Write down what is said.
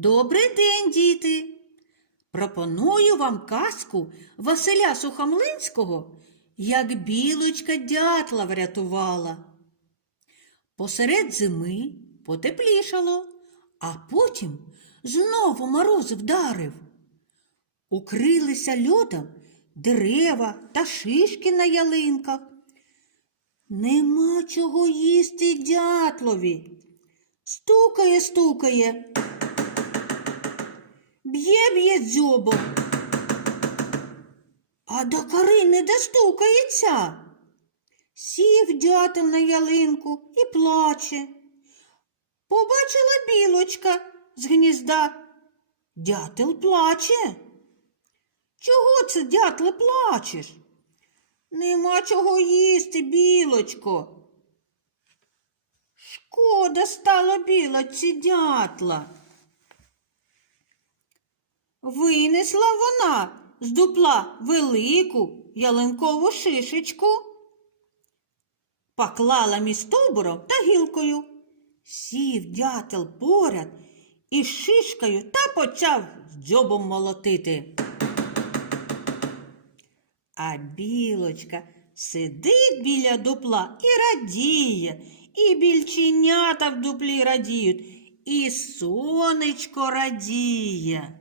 Добрий день, діти! Пропоную вам казку Василя Сухомлинського, як білочка дятла врятувала. Посеред зими потеплішало, а потім знову мороз вдарив. Укрилися льодом дерева та шишки на ялинках. Нема чого їсти дятлові. Стукає, стукає. Б'є, б'є дзьобом. А до кори не достукається. Сів дятел на ялинку і плаче. Побачила білочка з гнізда. Дятел плаче. Чого це, дятле, плачеш? Нема чого їсти, білочко. Шкода стало білочці дятла. Винесла вона з дупла велику ялинкову шишечку, поклала між стовбуром та гілкою. Сів дятел поряд із шишкою та почав дзьобом молотити. А білочка сидить біля дупла і радіє, і більченята в дуплі радіють, і сонечко радіє.